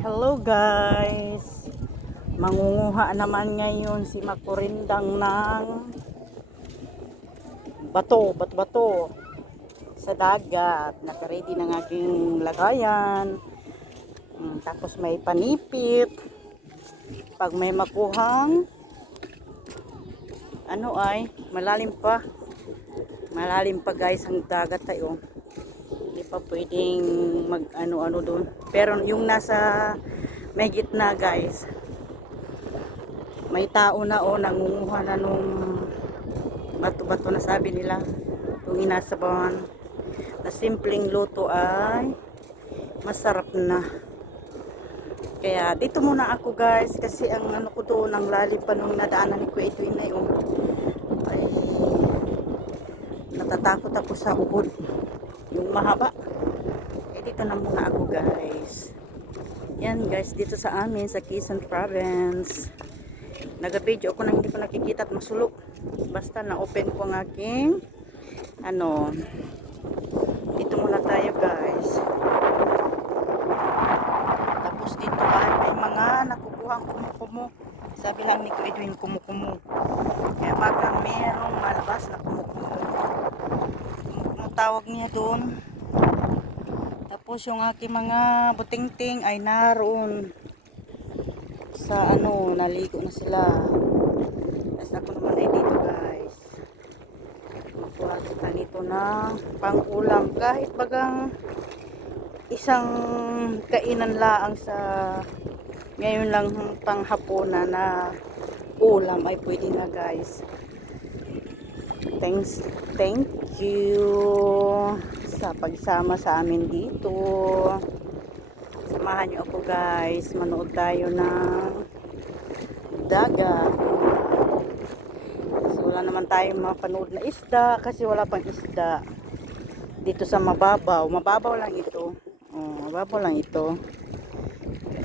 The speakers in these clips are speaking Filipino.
Hello guys, mangunguha naman ngayon si Makurindang ng bato sa dagat. Naka-ready ng aking lagayan. Tapos may panipit. Pag may makuhang malalim pa guys ang dagat tayo. Hindi pa pwedeng mag ano doon. Pero yung nasa may gitna guys, may tao na nangunguha na nung bato-bato na sabi nila. Yung inasabawan na simpleng luto ay masarap na. Kaya dito muna ako guys, kasi ang ano ko doon, ang lalim pa nung nadaanan ni Kuya Edwin na yun. Ay natatakot ako sa uhod, yung mahaba. Dito na muna ako guys. Yan guys, dito sa amin sa Quezon Province. Nag-video ako na hindi ko nakikita at masulok. Basta na-open ko ang aking dito muna tayo guys. Tapos dito ay may mga nakukuhang kumukumo. Sabi lang ni Kuya Edwin, kumukumo. Kaya baka merong malabas na kumukumo. Kumukumo tawag niya doon. Tapos yung aking mga butingting ay naroon sa naligo na sila. Tapos ako naman ay dito guys. Makuha kita nito na pang-ulam. Kahit bagang isang kainan laang sa ngayon lang panghapunan na ulam ay pwede na guys. Thank you sa pagsama sa amin dito. Samahan niyo ako guys, manood tayo ng dagat. So wala naman tayong mapanood na isda kasi wala pang isda dito sa mababaw lang ito. Mababaw lang ito.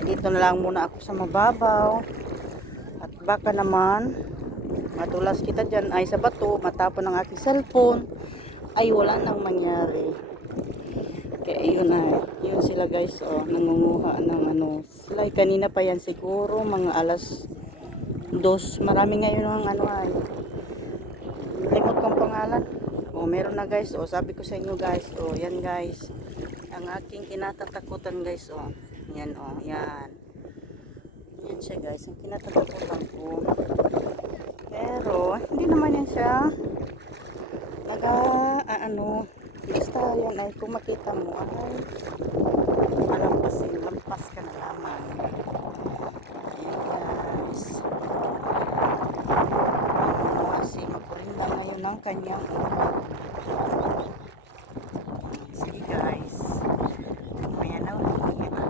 Dito na lang muna ako sa mababaw at baka naman matulas kita dyan ay sa bato, matapon ng aking cellphone ay wala nang mangyari. Kaya yun sila guys, nangunguha ng sila kanina pa yan siguro mga alas 2. Marami ngayon ng ay limot kong pangalan. Meron na guys, sabi ko sa inyo guys, yan guys ang aking kinatatakutan guys, yan yan siya guys, ang kinatatakutan ko. Pero hindi naman yan siya basta yan ay kung makita mo ay lampas ka na lamang. Ayan guys, kasi Makurinda ngayon ng kanyang